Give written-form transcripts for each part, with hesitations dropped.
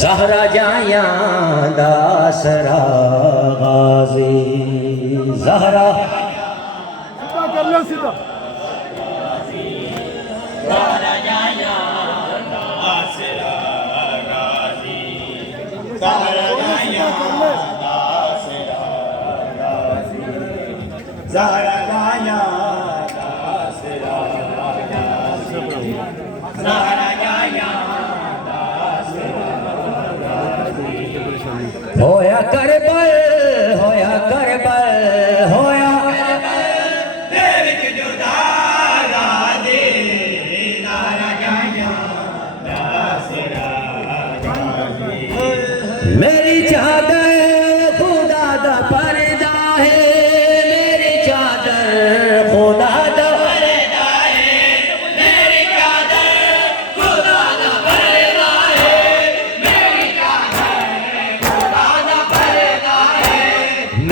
ज़हरा जाया दासरा गाज़ी ज़हरा कर लो सीधा ज़हरा जाया दासरा गाज़ी ज़हरा जाया दासरा गाज़ी ज़हरा जाया दासरा ज़हरा जाया होया करबल होया करबल होया तेरे जुदा गाज़ी ज़हरा जाया दासरा गाज़ी मेरी चादर खुदा दा पर्दा है मेरी चादर खुदा दा पर्दा है मेरी चादर खुदा दा पर्दा है मेरी चादर खुदा दा पर्दा है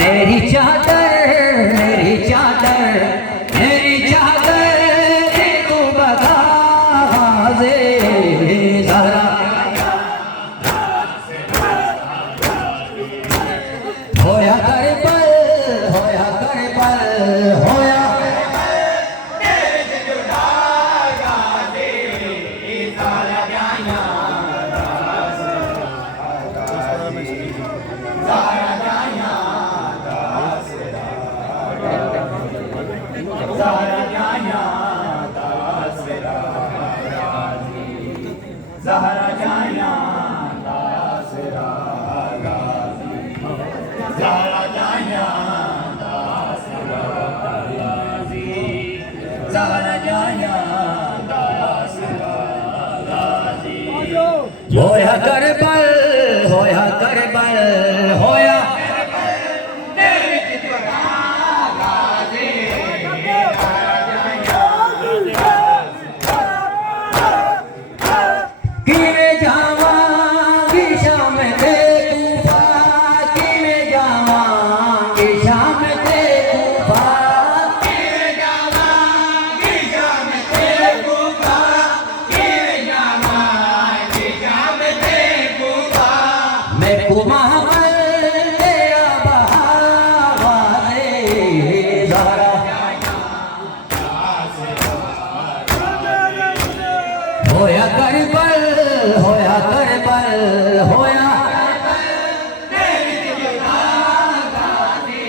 मेरी चादर मेरी चादर मेरी चादर तू बता गाज़ी ज़हरा होया करबल होया करबल होया तेरे जुदा गाज़ी ज़हरा जाया ज़हरा जाया ज़हरा जाया ज़हरा जाया ज़हरा जाया ज़हरा जाया होया करबल होया करबल होया तेरे जुदा गाज़ी किवे जावांगी शाम ते तूफान किवे जावांगी शाम ते तूफान किवे जावांगी शाम ते तूफान किवे जावांगी शाम ते तूफान मैं कुमार तेरा बहावारे ज़हरा होया करबल होया करबल होया तेरे जुदा गाज़ी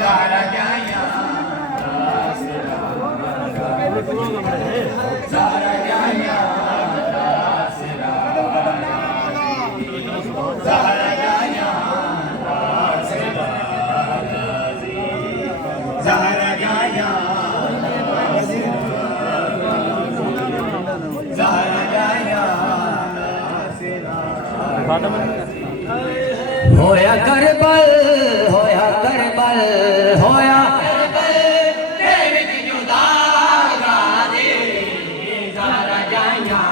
ज़हरा जाया ज़हरा जाया ज़हरा जाया ज़हरा जाया ज़हरा जाया होया करबल होया करबल होया तेरे जुदा गाज़ी ज़हरा जाया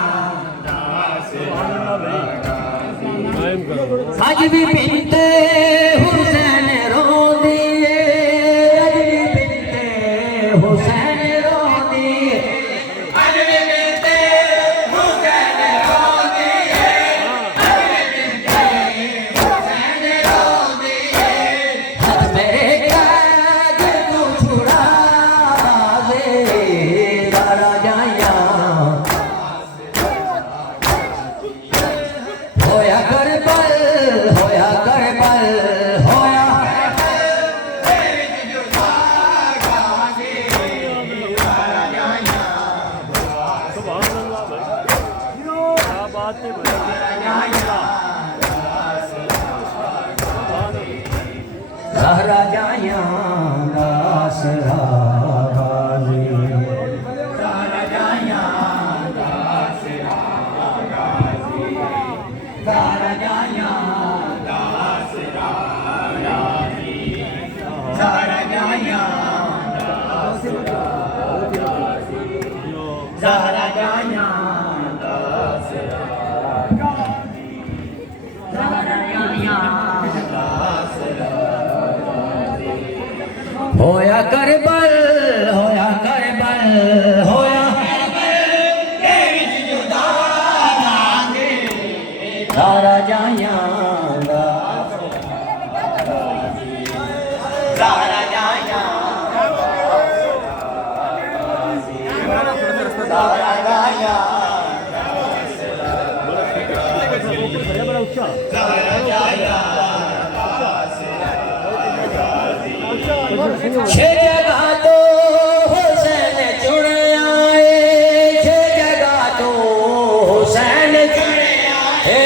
अज भी बिनते हुसैन रोंदी अज भी बिनते हुसैन रोंदी अज भी बिनते हुसैन रोंदी अज भी बिनते हुसैन रोंदी हद मेरे कैद तू छुड़ा दे ज़हरा जाया होया करबल होया करबल होया तेरे जुदा गाज़ी ज़हरा जाया सुभान अल्लाह भाई क्या बात है भाई ज़हरा जाया दासरा गाज़ी ज़हरा जाया दासरा गाज़ी ज़हरा जाया दासरा गाज़ी ज़हरा जाया दासरा गाज़ी ज़हरा जाया दासरा गाज़ी ज़हरा जाया दासरा होया करबल होया करबल होया जाया ज़हरा जाया ज़हरा जाया छह जगह तो हुसैन चुन आए, छह जगह तो हुसैन चुन आए,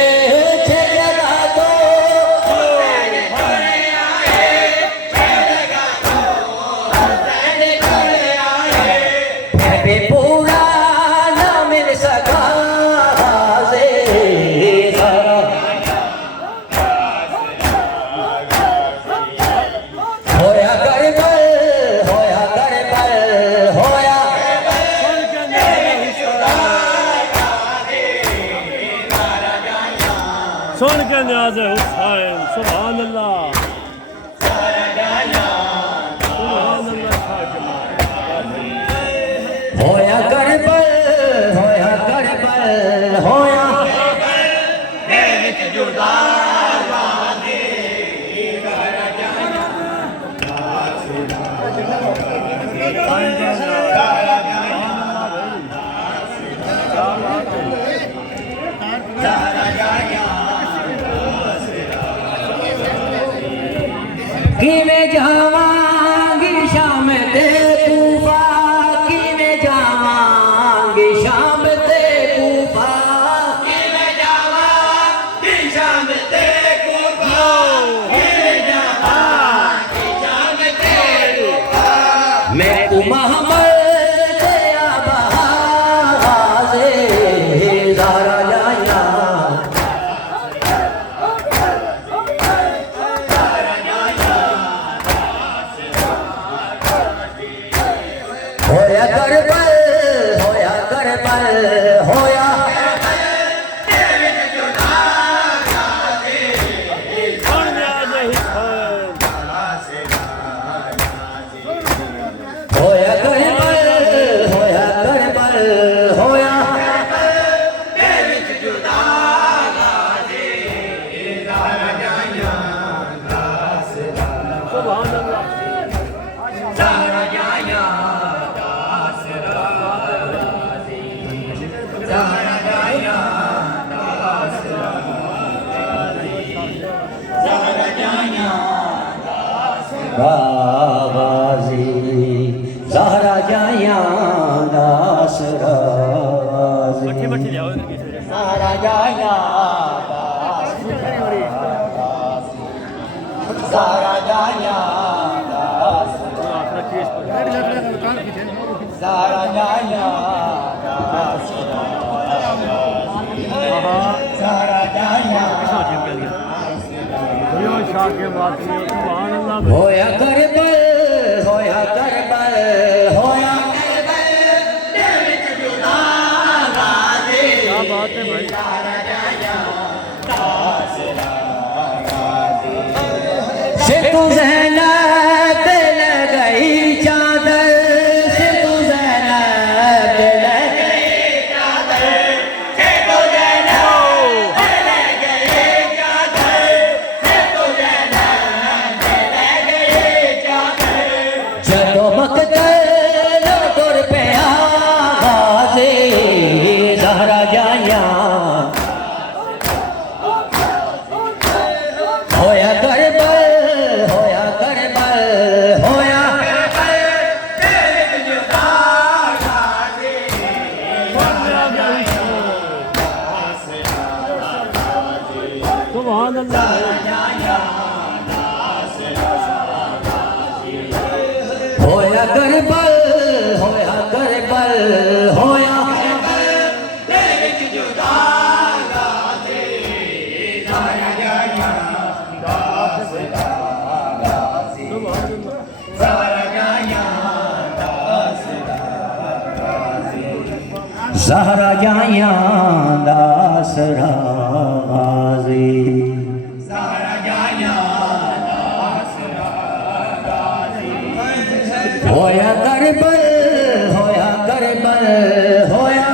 छह जगह तो हुसैन चुन आए, छह जगह तो हुसैन चुन आए। मैं भी पूरा न मिल सका से होया करबल, होया करबल, होया सुन के न्याज़ हुसैन सुभान अल्लाह होया करबल, होया करबल, होया किवें जावांगी शाम ते कूफा, किवें जावांगी शाम ते कूफा, किवें जावांगी शाम ते कूफा, किवें जावांगी शाम ते कूफा। मैं मोहम्मद ते आबाज़े ज़हरा जाया होया करबल, होया करबल, होया सुन न्याज़ हुसैन होया करबल, होया करबल, होया सुभान अल्लाह ज़हरा जाया ज़हरा जाया ज़हरा जाया गाज़ी ज़हरा जाया दासराज़ी मट्ठी मट्ठी ले आओ इनकी से ज़हरा जाया ज़हरा जाया हाथ रखिए इस पर ज़हरा जाया ज़हरा जाया शाह के बाद सुभान अल्लाह होया करबल, होया करबल, होया क्या बात है भाई सिद्धू ज़ैनब लग गई चादर, सिद्धू ज़ैनब लग गई चादर, सिद्धू ज़ैनब लग गई चादर, सिद्धू ज़ैनब लग गई चादर। जदों मक़तल तुर पिया गाज़ी ज़हरा जाया होया करबल, होया करबल, होया सुभान अल्लाह होया करबल, होया करबल, होया ज़हरा जाया दासराज़ी होया करबल, होया करबल, होया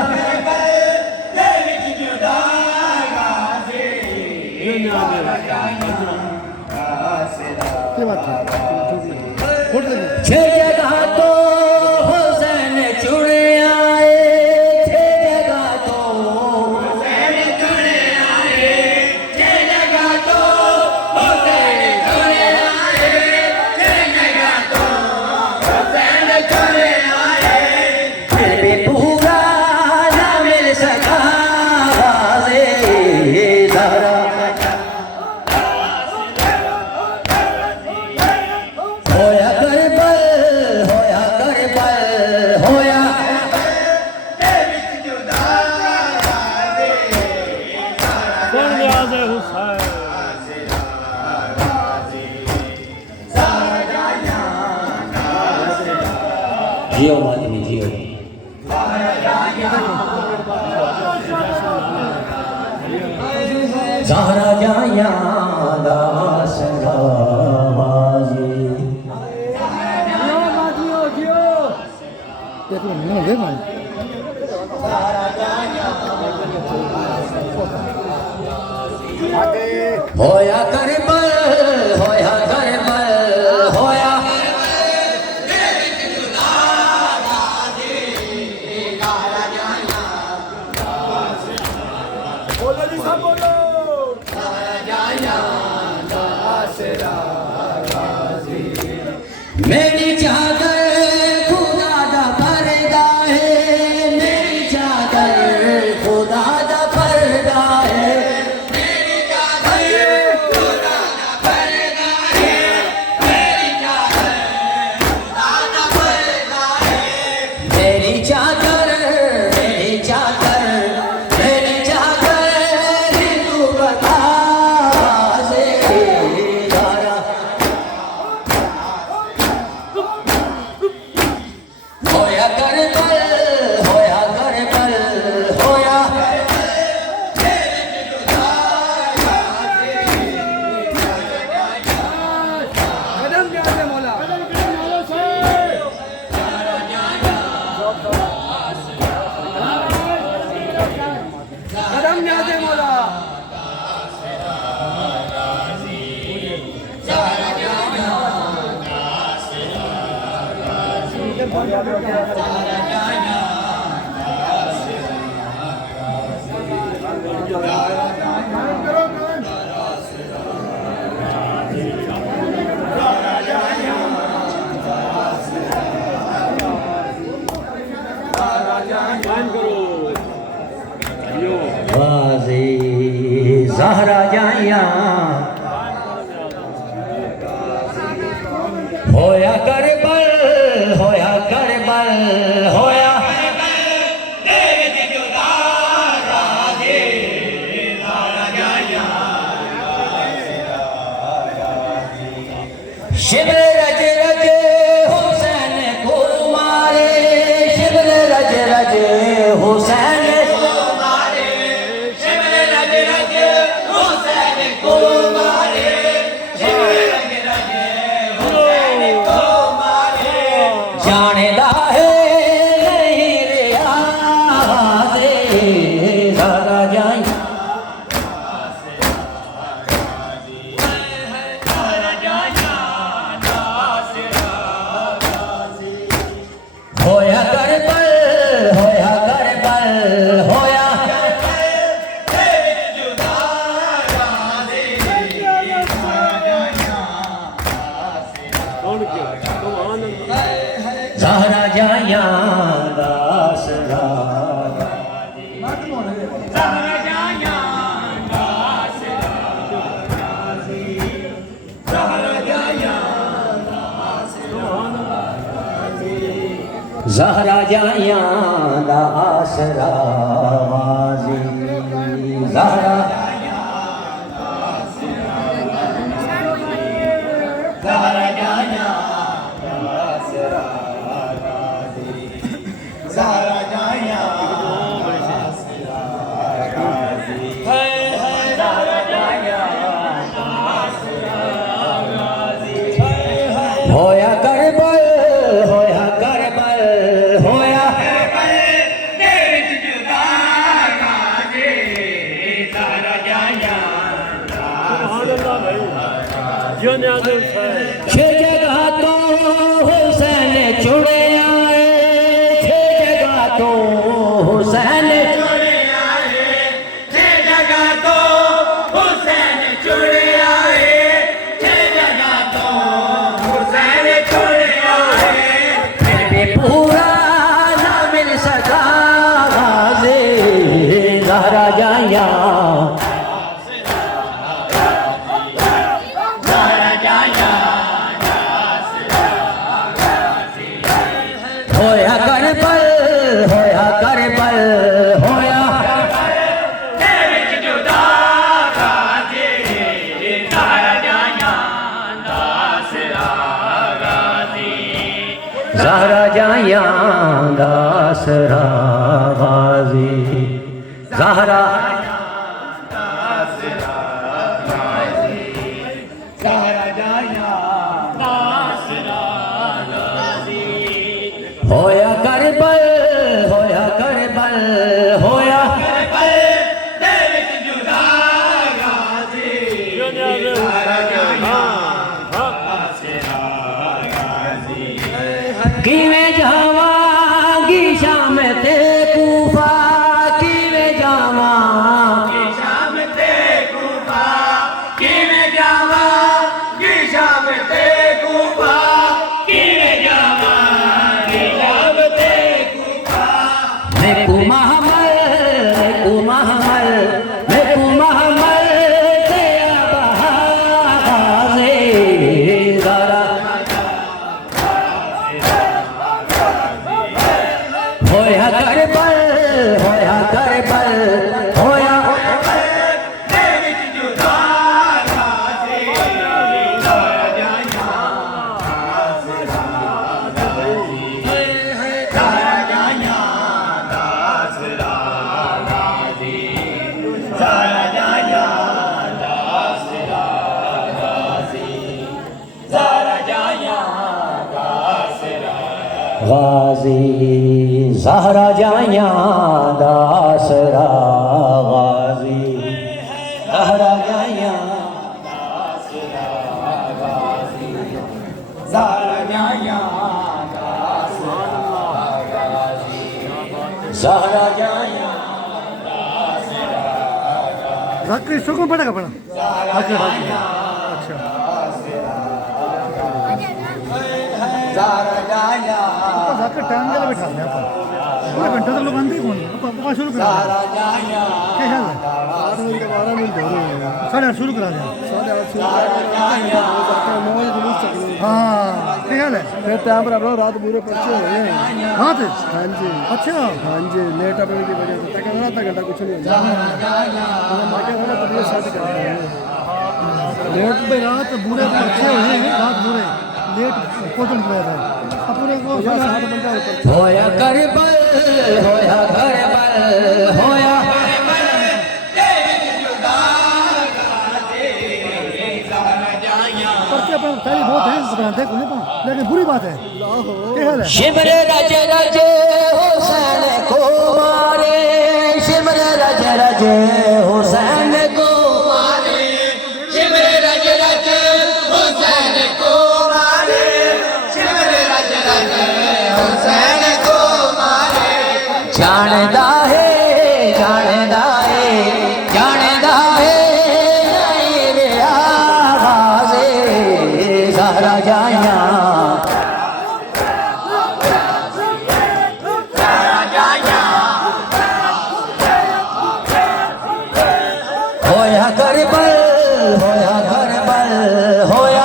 जियो माधवी जियो ज़हरा जाया दास गावाजी होया करबल होया करबल होया मेरी चादर खुदा दा पर्दा है मेरी चादर खुदा दा पर्दा है मेरी चादर खुदा दा पर्दा है मेरी चादर खुदा दा पर्दा है मेरी चादर तू बता से धारा होया करबल होया करबल होया बाजी ज़हरा जाया होया करबल होया करबल होया शिबल रज रज हुसैन को मारे शिबल रज रज हुसैन को मारे शिबल रज रज हुसैन को मारे शिबल रज रज हुसैन को मारे जाने दा है नहीं रियाज़े ज़हरा जाया होया करबल होया करबल होया ज़हरा जाया दास ज़हरा जाया आसरा वाजी ज़हरा ज़हरा जाया आसरा वाजी ज़हरा जाया आसरा वाजी ज़हरा जाया आसरा वाजी होया करबल होया करबल होया छह जगह तो हुसैन चुड़े आए छह जगह तो हुसैन चुड़े आए छह जगह तो हुसैन चुड़े आए छह जगह तो हुसैन चुड़े आए फिर भी पूरा ना मिल सका गाज़े ज़हरा जाया होया करबल होया करबल होया ज़हरा जाया दासरा गाजी ज़हरा होया करबल होया करबल होया किवें जावांगी शाम ते कूफा किवें जावांगी शाम ते कूफा किवें जावांगी शाम ते कूफा किवें जावांगी शाम ते कूफा मेकू महमल ते आबाज़े ज़रा होया करबल होया करबल होया गाजी ज़हरा जाया दासरा गाजी ज़हरा जाया दासरा गाजी ज़हरा जाया ज़हरा जाया जाकिर सुकून पड़ेगा पड़ा अच्छा जाकर टाइम के लिए बैठा दिया अपन 2 घंटे तक लोग आते ही कौन अपन शुरू करा क्या ख्याल है 8 मिनट 12 मिनट हो रहे हैं 8:30 शुरू करा दिया 8:30 हाँ क्या ख्याल है फिर टाइम पर आप रात पूरे पर्चे हो गए हाँ थे हाँ जी अच्छा हाँ जी लेट अपने की वजह से तक आधा घंटा कुछ नहीं होता मैं क्या बोला तबीयत शादी करते हैं लेट पे रात पूरे पर्चे हुए हैं रात पूरे लेट कोचन किया था अपने को 7 बंदा होया करबल होया करबल होया पर्चे पर पहले बहुत है देखो नहीं पा लेकिन बुरी बात है क्या हाल है शिमर रज रज हुसैन को मारे शिमर रज रज हुसैन को मारे शिमर रज रज हुसैन को मारे शिमर रज रज हुसैन को मारे जानदा है जानदा है जानदा है रे आवाज़े ज़हरा जाया होया करबल होया करबल होया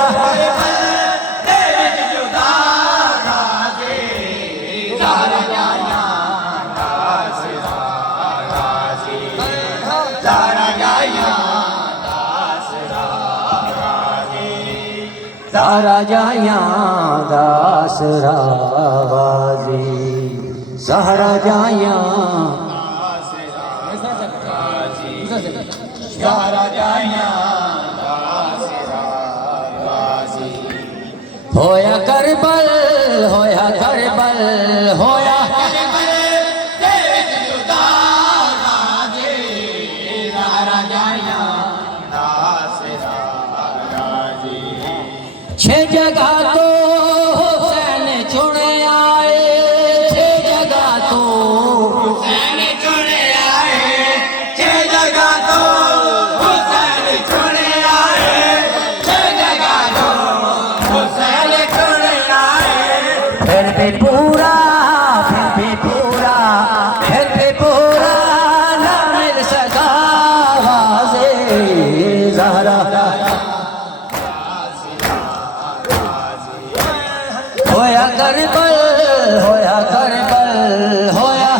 ज़हरा जाया दासरा गाजी ज़हरा जाया होया करबल होया करबल होया छह जगह तो हुसैन चुने आए छह जगह तो हुसैन चुने आए छह जगह तो हुसैन चुने आए छह जगह तो हुसैन चुने आए फिर भी पूरा ना मिल सका आवाज़े ज़हरा होया करबल होया करबल होया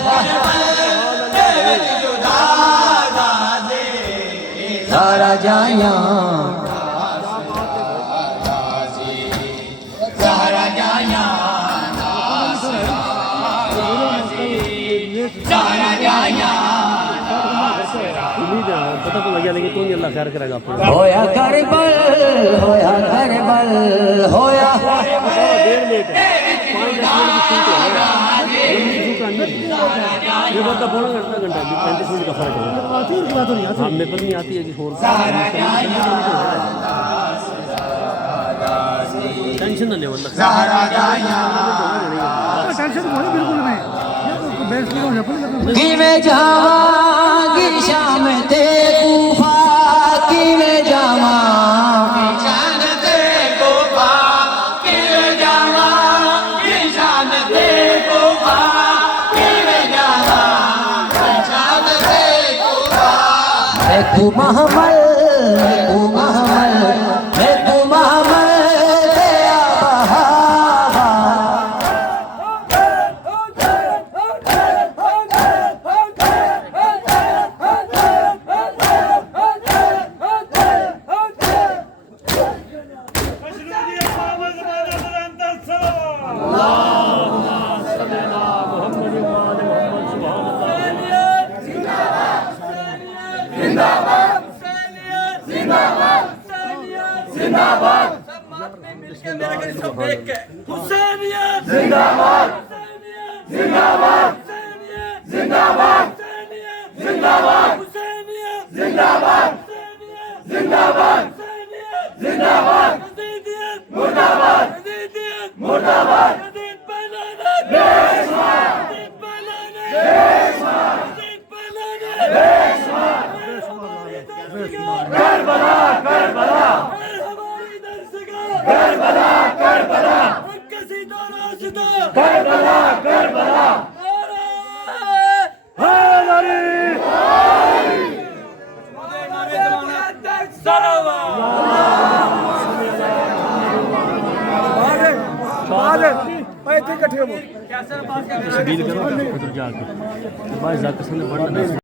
ज़हरा जाया ज़हरा जाया उम्मीद है पता तो लग गया लेकिन कौन अल्लाह खैर करेगा आपको होया करबल होया देर लेट है 5-10 मिनट की शूट है ये बंदा पौना घंटा 35 मिनट का फर्क है आती है खिला तो नहीं आती हमें पता नहीं आती है कि और टेंशन ना ले वल्ला टेंशन कोई बिल्कुल नहीं ये तो बेस नहीं हो जाता कि मैं जावांगी शाम ते कूफा कि मैं जावांगी शाम ते कूफा कि मैं जावांगी शाम ते कूफा कि मैं जावांगी शाम ते कूफा देखू महमल देखू महमल तेरा बहावा हुसैनियत जिंदाबाद जिंदाबाद जिंदाबाद जिंदाबाद हुसैनियत जिंदाबाद जिंदाबाद जिंदाबाद मुर्दाबाद मुर्दाबाद Karbala Karbala Karbala Karbala Karbala Karbala deal करो उधर जाके भाई जाकर ने बढ़ना